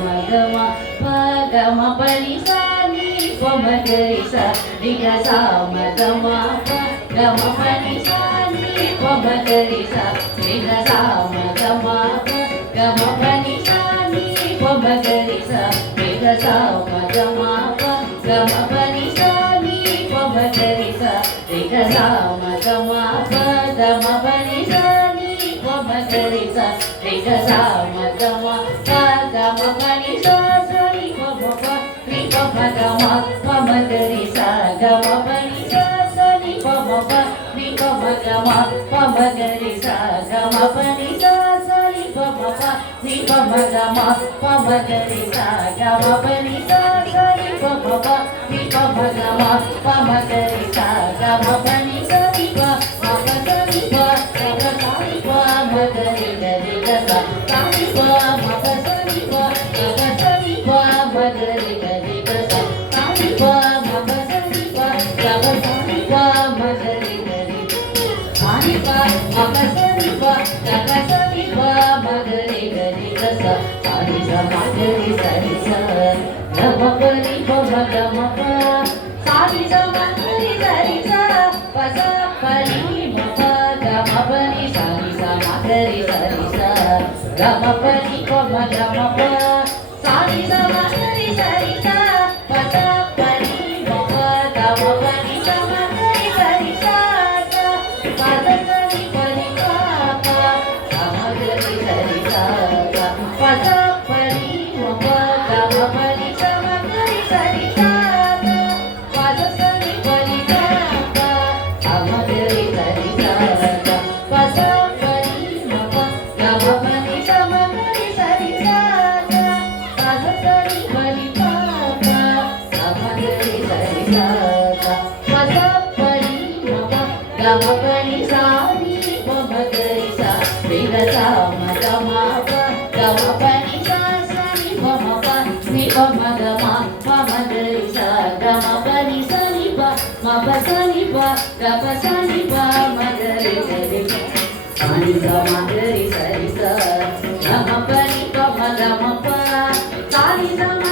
గమ గమ పని సాని పమ గరి స రిగ సామ గమ గమ పని సాని పమ గరి స రిగ సామ గమ గమ పని సాని పమ గరి స రిగ సామ గమ గమ పని సాని పమ గరి స రిగ సామ గమ గమ పని సాని పమ గరి స రిగ సామ గమ గమ పని సాని పమ రి పమ గమ పమ గరి స గమ పని సాని పమ రి పమ గమ పమ గరి స గమ పని సాని పమ రి పమ గమ పమ గరి స గమ పని సాని పమ రి పమ గమ పమ గరి స గమ పని సాని పమ గరి ప గమ సాని పమ గరి గరి గ సాని పమ సాని ప గమ సాని పమ గరి గరి గ సాని పమ సాని ప గమ సాని పమ గరి గరి సాని ప గమ సాని ప గమ సాని పమ గరి గరి గ సాని సమ గరి సరి స గమ పని పమ గమ ప సాని సమ గరి సరి స ప స పని మ ప గమ పని సాని సమ గరి సరి స గమ పని పమ గమ ప సాని సమ గరి సరి స ప స పని మ ప గమ పని సమ గరి సరి స ప స సని పని ప ప సమ గరి సరి స ప స పని మ ప గమ పని సమ గరి సరి స ప స సని పని ప ప సమ గరి సరి స ప స పని మ ప గమ పని సమ గరి సరి స ప స సని పని ప ప సమ గరి సరి స ప స పని మ ప గమ పని సాని పమ గరి స రి గ స మ గమ ప గమ పని స సని పమ ప ని పమ గమ పమ గరి స గమ పని సని ప మ ప సని ప గ ప సని ప మ గరి గరి సాని స మ గరి సరి స గమ పని పమ గమ ప సాని స మ